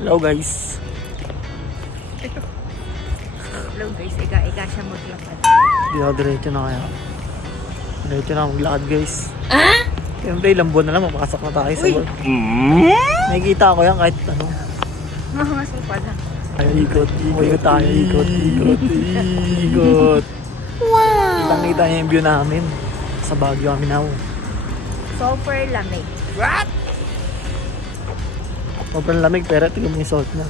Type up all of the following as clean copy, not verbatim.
Hello guys. Hello guys, iga siya maglakad. Hindi ako diretso na kaya. Diretso na maglakad guys. Siyempre ilang buwan na lang mapasok na tayo sa work. Nakikita ko yan kahit ano. Mamasok pa lang. Ay, ikot tayo, ikot. Wow! Kitang-kita niya yung view namin. Sa Baguio kami na. Super lamig. Sobrang lamig pero tingnan mo yung suot mo.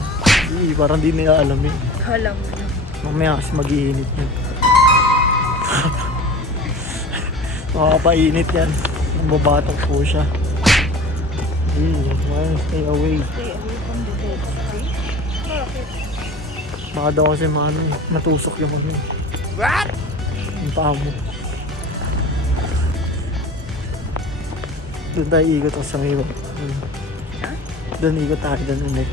Parang di nila alam eh. Alam mo na. Mamaya kasi mag-iinit yan. Makakapainit yan. Mababatok po siya. Stay away. Stay away from the dead tree. Bakit? Baka daw kasi matusok yung ano. What? Yung paa mo. Doon tayo ikot sa may iba. Doon ikot tayo doon ulit.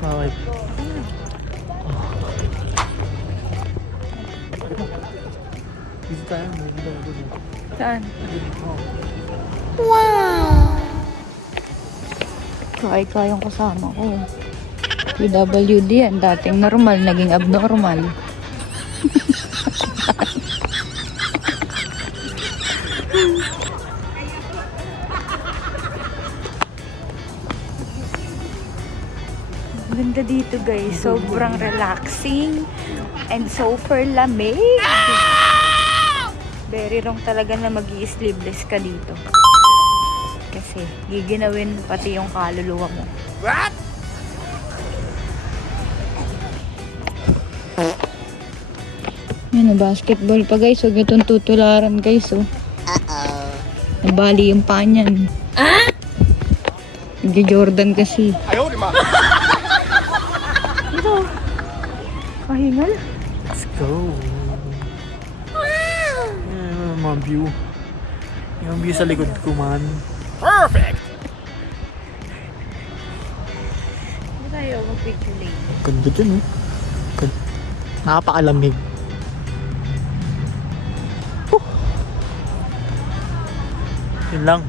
Okay. Dito tayo. Saan? Wow! Ika yung kasama ko. PWD yan. Dating normal, naging abnormal. Ganda dito guys. Sobrang relaxing and super lamig. Very wrong talaga na mag-i-sleeveless ka dito. Kasi giginawin pati yung kaluluwa mo. What? Yan, basketball pa guys. Huwag nyo itong tutularan guys. Oh. Nabali yung paa niyan. Jordan kasi. Ayaw, di ma. Ito. Kahingal. Let's go. Wow! Yung mga view. Yung view sa likod ko man. Perfect! Hindi tayo mag-picture lane. Ganda dyan eh. Napakalamig. Yun lang.